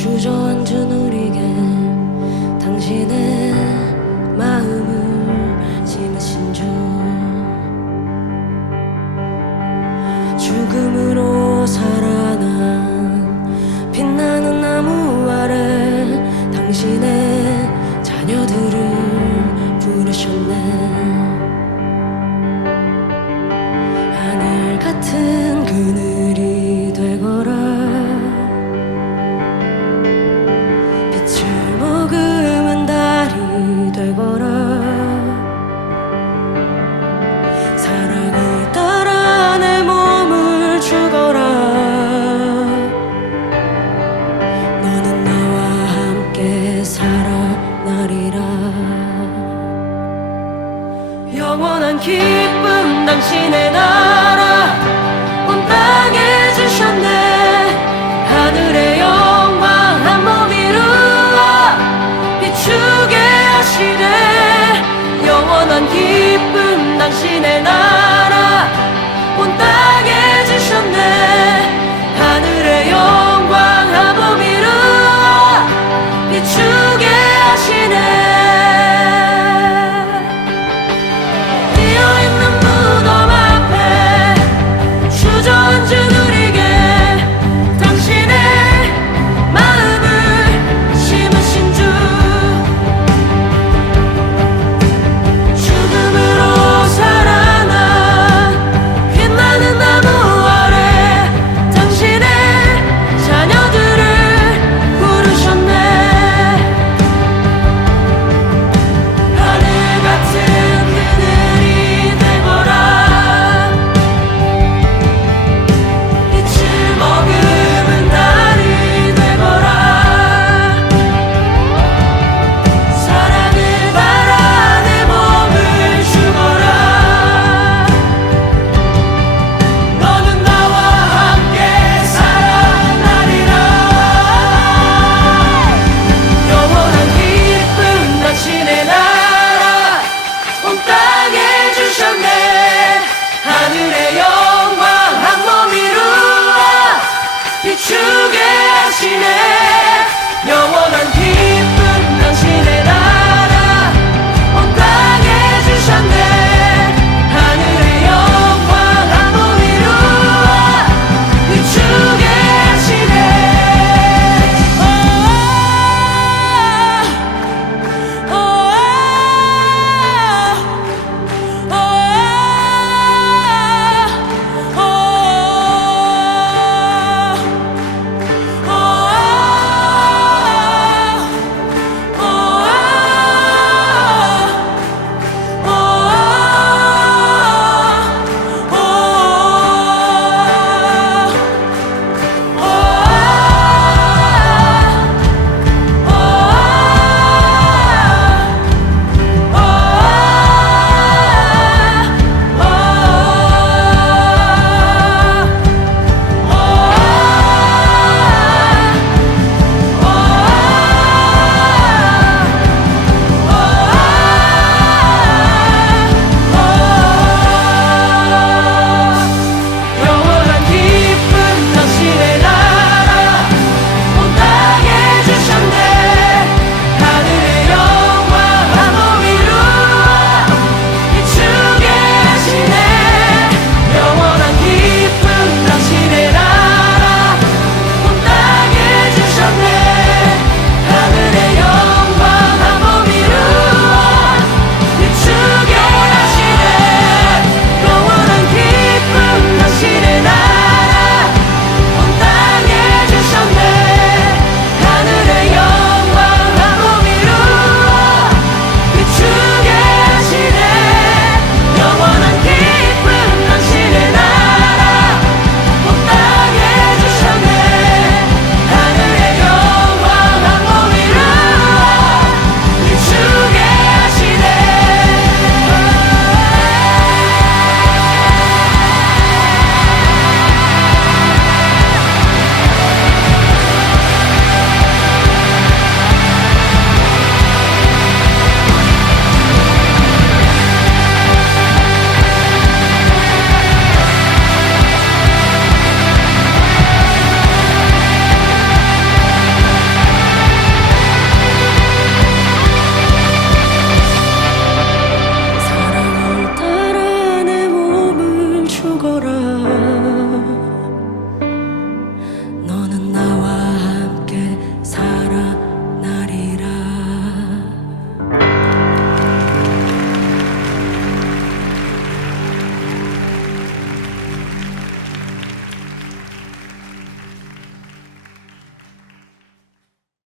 주저앉은 우리게 당신의 마음을 지으신 주. 죽음으로 살아난 빛나는 나무 아래 당신의 자녀들을 부르셨네.